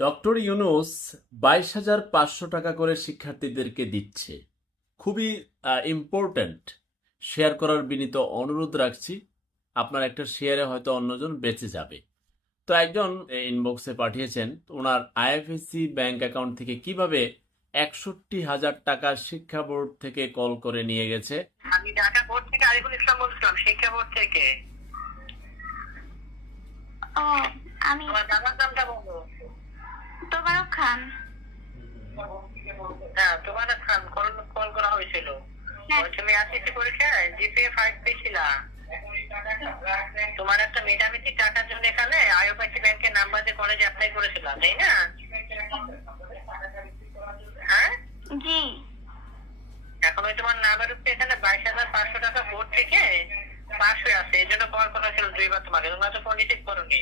Doctor Yunus বাইশ হাজার পাঁচশো টাকা করে শিক্ষার্থীদেরকে দিচ্ছে। খুবই ইম্পর্ট্যান্ট শেয়ার করার বিনীত অনুরোধ রাখছি। আপনার একটা শেয়ারে হয়তো অন্যজন বেঁচে যাবে। তো একজন ইনবক্সে পাঠিয়েছেন ওনার আইএফএসসি ব্যাংক অ্যাকাউন্ট থেকে কীভাবে একষট্টি হাজার টাকা শিক্ষা বোর্ড থেকে কল করে নিয়ে গেছে? আমি ঢাকা বোর্ড থেকে আরিফুল ইসলাম বলছিলাম শিক্ষা বোর্ড থেকে। ও আমি তোমার দাদার নামটা বলো। তোবারক খান। হ্যাঁ তোমার খান। কল কল করা হয়েছিল। হ্যাঁ। তুমি আসিসি পরীক্ষায় জিপিএ ফাইভ পেয়েছিলা তোমার একটা মেধাবৃত্তি টাকার জন্য এখানে আইওপাইসি ব্যাংকের নাম্বার দিয়ে কলেজে অ্যাপ্লাই করেছিলাম তাই না? হ্যাঁ? জি। এখন ওই তোমার নামের উপরে এখানে বাইশ হাজার পাঁচশো টাকা বোর্ড থেকে হয়ে আছে এই জন্য কল করা ছিল দুইবার তোমাকে। তোমরা তো ফোন রিসিভ করোনি।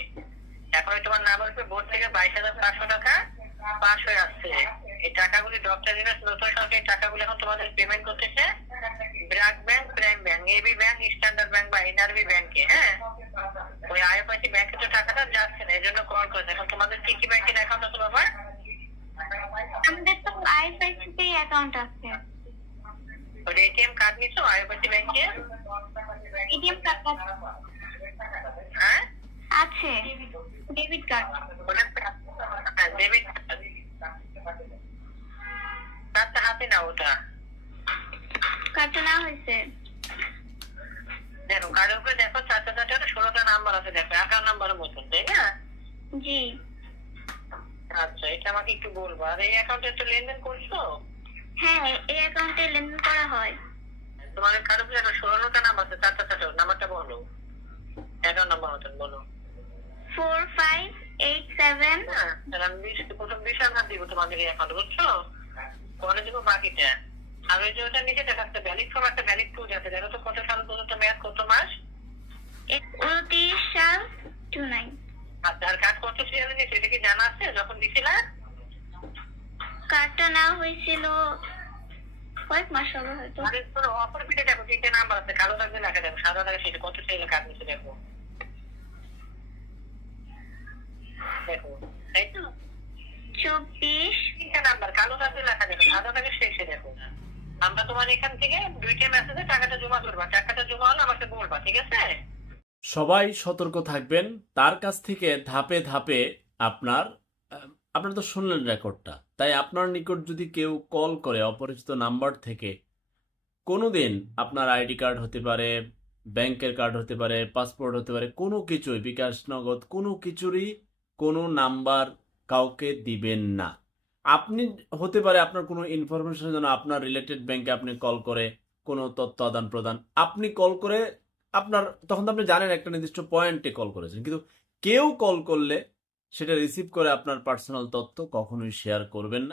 এখন তোমার নামের উপরে বোর্ড থেকে বাইশ হাজার পাঁচশো টাকা পাস হয়ে আসছে। এই টাকাগুলি ডক্টর ইউনুস নতুন সরকার টাকাগুলি এখন তোমাদের পেমেন্ট করতেছে। BRAC bank Prime bank AB bank Standard bank বা এনআরবি ব্যাংকে হ্যাঁ? ওই আইএফআইসি ব্যাংকে তো টাকাটা যাচ্ছে না এই জন্য কল করেছে। এখন তোমাদের কি কি ব্যাংকের অ্যাকাউন্ট আছে বাবা? আমাদের তো আইএফআইসি অ্যাকাউন্ট আছে। ওই এটিএম কার্ড নিছো আইএফআইসি ব্যাংকে এটিএম কার্ড হ্যাঁ? আছে। ডেবিট কার্ড ডেবিট কার্ডটা হাতে না ওটা? কার্ডটা না হয়েছে। দেখো কার্ডের উপরে দেখো চারটা চারটা ষোলোটা নাম্বার আছে দেখো একান্ন নাম্বারের মতন তাই না জি। আচ্ছা এটা আমাকে একটু বলব। আর এই অ্যাকাউন্টে তো লেনদেন করছ? হ্যাঁ এই অ্যাকাউন্টে লেনদেন করা হয় তোমার কার্ডের উপরে দেখো ষোলোটা নাম্বার আছে চারটা চারটা নাম্বারটা বলো এগারো নাম্বার মতন বলো ফোর ফাইভ এইট সেভেন আমি বিশ প্রথম বিশ হাজার দিব তোমাদের এই অ্যাকাউন্টে বুঝছ? পরে দেবো বাকিটা। আর ওই যে ওটা নিচে দেখাচ্ছে ভ্যালিড ফর্ম একটা ভ্যালিড টু আছে। দেখো তো কত সাল পর্যন্ত মেয়াদ কত মাস? উনত্রিশ সাল টু নাইন আধার কার্ড কত সিরিয়ালে নিয়েছে এটা কি জানা আছে? যখন দিছিলা? কার্ডটা না হয়েছিল কয়েক মাস হবে হয়তো। অপর পিঠে দেখো তিনটে নাম্বার আছে কালো দাগে লেখা দেখো সাদা দাগে সেটা কত সিরিয়ালে কার্ড নিচ্ছে দেখো। সবাই সতর্ক থাকবেন, তার কাছ থেকে ধাপে ধাপে আপনার আপনার তো শুনলেন রেকর্ডটা, তাই আপনার নিকট যদি কেউ কল করে অপরিচিত নাম্বার থেকে, কোনোদিন আপনার আইডি কার্ড হতে পারে, ব্যাংকের কার্ড হতে পারে, পাসপোর্ট হতে পারে, কোনো কিছুই, বিকাশ, নগদ, কোনো কিছুরই কোনো নাম্বার কাউকে দিবেন না। আপনি, হতে পারে আপনার কোনো ইনফরমেশনের জন্য আপনার রিলেটেড ব্যাংকে আপনি কল করে কোনো তথ্য আদান প্রদান, আপনি কল করে আপনার, তখন তো আপনি জানেন একটা নির্দিষ্ট পয়েন্টে কল করেছেন, কিন্তু কেউ কল করলে সেটা রিসিভ করে আপনার পার্সোনাল তথ্য কখনোই শেয়ার করবেন না।